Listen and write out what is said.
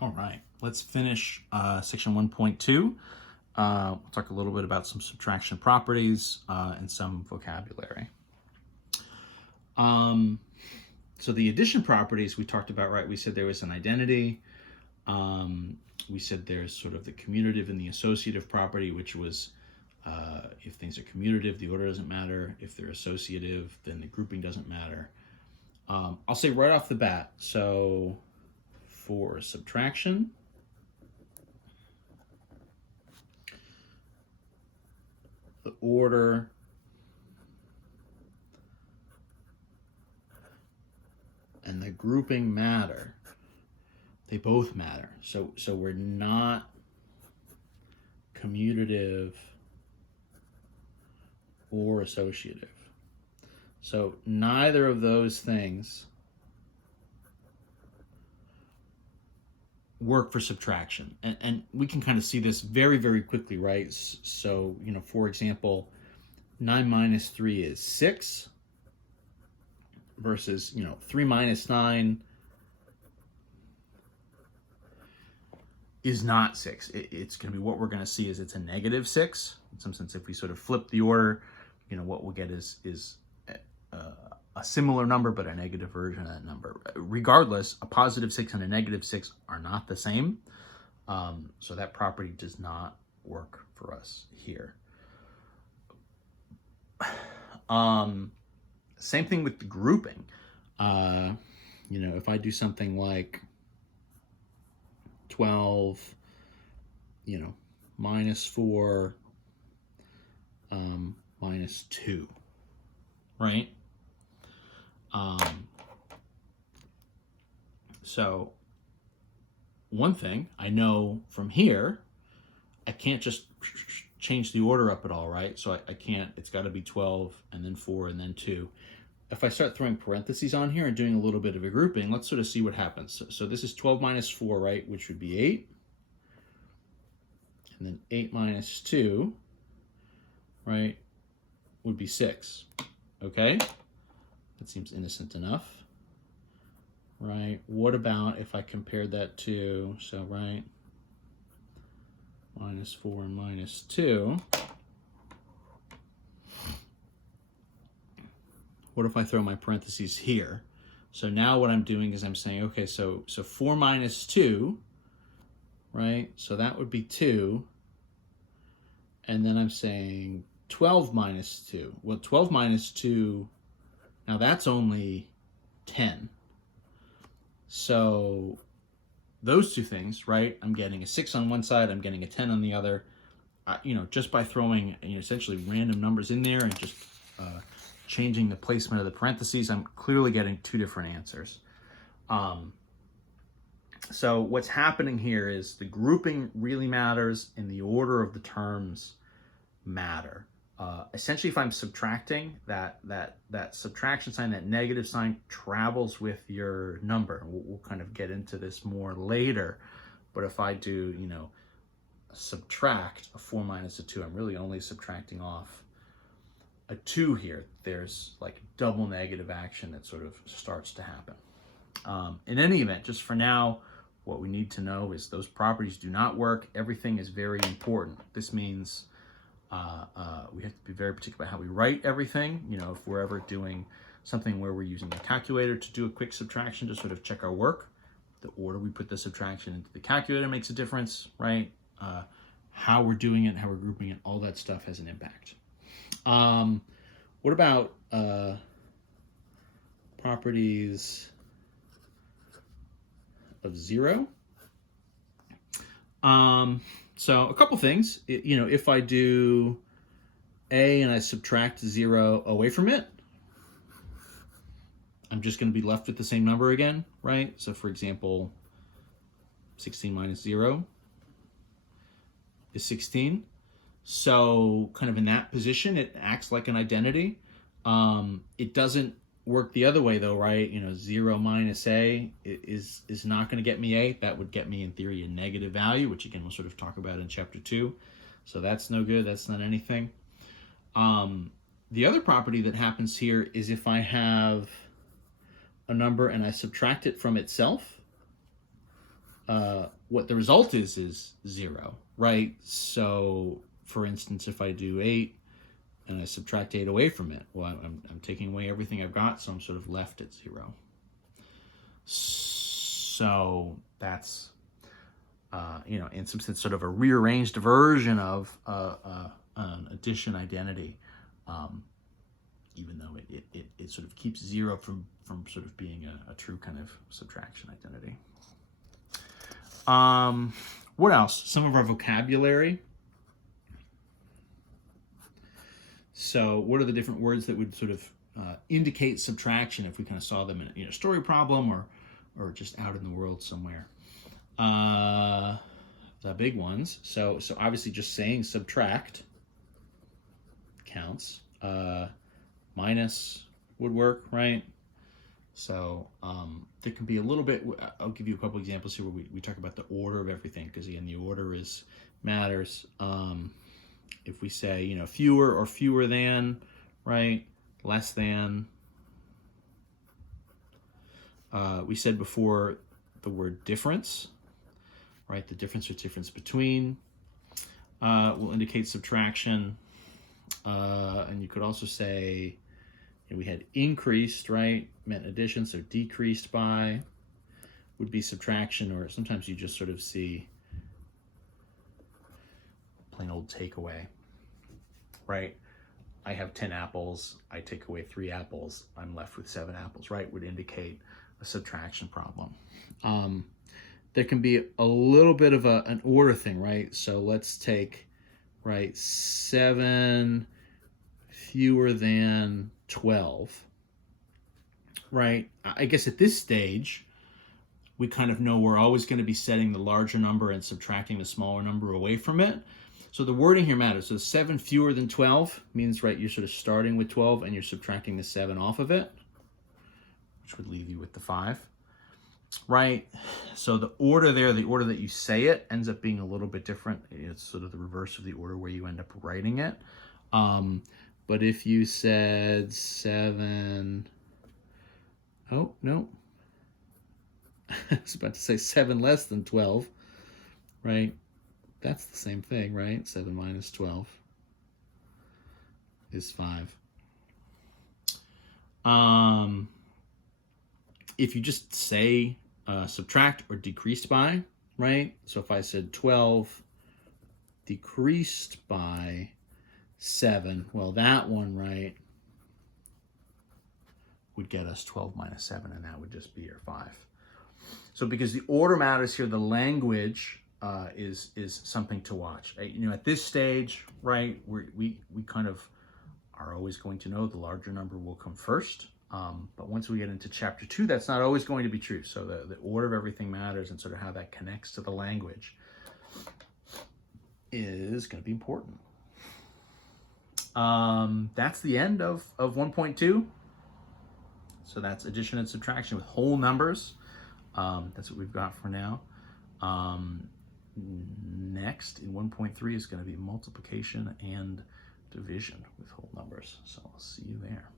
All right, let's finish section 1.2. We'll talk a little bit about some subtraction properties and some vocabulary. So the addition properties we talked about, right? We said there was an identity. We said there's sort of the commutative and the associative property, which was if things are commutative, the order doesn't matter. If they're associative, then the grouping doesn't matter. I'll say right off the bat, so for subtraction, the order and the grouping matter. They both matter. So we're not commutative or associative. So neither of those things work for subtraction. And we can kind of see this very, very quickly, right? So, for example, 9 minus 3 is 6 versus, 3 minus 9 is not 6. It's going to be, what we're going to see is it's a negative 6. In some sense, if we sort of flip the order, what we'll get is a similar number, but a negative version of that number. Regardless, a positive 6 and a negative 6 are not the same. So that property does not work for us here. Same thing with the grouping. If I do something like 12, minus 4, minus 2, right? So one thing I know from here, I can't just change the order up at all, right? So I can't, it's got to be 12 and then 4 and then 2. If I start throwing parentheses on here and doing a little bit of a grouping, let's sort of see what happens. So this is 12 minus 4, right, which would be 8. And then 8 minus 2, right, would be 6. Okay? That seems innocent enough. Right? What about if I compared that to, so, right, minus 4 and minus 2. What if I throw my parentheses here? So now what I'm doing is I'm saying, okay, so 4 minus 2, right? So that would be 2. And then I'm saying 12 minus 2. Well, 12 minus 2, now that's only 10. So those two things, right? I'm getting a 6 on one side, I'm getting a 10 on the other. Just by throwing essentially random numbers in there and just changing the placement of the parentheses, I'm clearly getting two different answers. So what's happening here is the grouping really matters and the order of the terms matter. Essentially, if I'm subtracting, that subtraction sign, that negative sign, travels with your number. We'll kind of get into this more later. But if I do, subtract a 4 minus a 2, I'm really only subtracting off a 2 here. There's like double negative action that sort of starts to happen. In any event, just for now, what we need to know is those properties do not work. Everything is very important. This means we have to be very particular about how we write everything. If we're ever doing something where we're using a calculator to do a quick subtraction to sort of check our work, the order we put the subtraction into the calculator makes a difference, right? How we're doing it, how we're grouping it, all that stuff has an impact. What about properties of 0? So a couple things. If I do A and I subtract 0 away from it, I'm just going to be left with the same number again, right? So for example, 16 minus 0 is 16. So kind of in that position, it acts like an identity. It doesn't work the other way though, right? 0 minus A is not going to get me A. That would get me, in theory, a negative value, which again, we'll sort of talk about in chapter 2. So that's no good. That's not anything. The other property that happens here is if I have a number and I subtract it from itself, what the result is 0, right? So, for instance, if I do 8 and I subtract 8 away from it, well, I'm taking away everything I've got, so I'm sort of left at 0. So that's, in some sense, sort of a rearranged version of an addition identity, even though it sort of keeps 0 from sort of being a true kind of subtraction identity. What else? Some of our vocabulary. So what are the different words that would sort of indicate subtraction if we kind of saw them in a story problem or just out in the world somewhere? The big ones. So obviously just saying subtract counts. Minus would work, right? So there can be a little bit, I'll give you a couple examples here where we talk about the order of everything, because again, the order matters. If we say, fewer or fewer than, right? Less than. We said before the word difference, right? The difference or difference between will indicate subtraction. And you could also say, we had increased, right? Meant addition, so decreased by would be subtraction, or sometimes you just sort of see plain old takeaway, right? I have 10 apples, I take away 3 apples, I'm left with 7 apples, right? Would indicate a subtraction problem. There can be a little bit of an order thing, right? So let's take, right, 7 fewer than 12, right? I guess at this stage, we kind of know we're always going to be setting the larger number and subtracting the smaller number away from it. So the wording here matters. So 7 fewer than 12 means, right, you're sort of starting with 12 and you're subtracting the 7 off of it, which would leave you with the 5, right? So the order there, the order that you say it, ends up being a little bit different. It's sort of the reverse of the order where you end up writing it. But if you said 7, oh, no. I was about to say 7 less than 12, right? That's the same thing, right? 7 minus 12 is 5. If you just say subtract or decreased by, right? So if I said 12 decreased by 7, well, that one, right, would get us 12 minus 7, and that would just be your 5. So because the order matters here, the language is something to watch. At this stage, right, we kind of are always going to know the larger number will come first. But once we get into chapter 2, that's not always going to be true. So the order of everything matters, and sort of how that connects to the language is going to be important. That's the end of 1.2. So that's addition and subtraction with whole numbers. That's what we've got for now. Next, in 1.3, is going to be multiplication and division with whole numbers. So I'll see you there.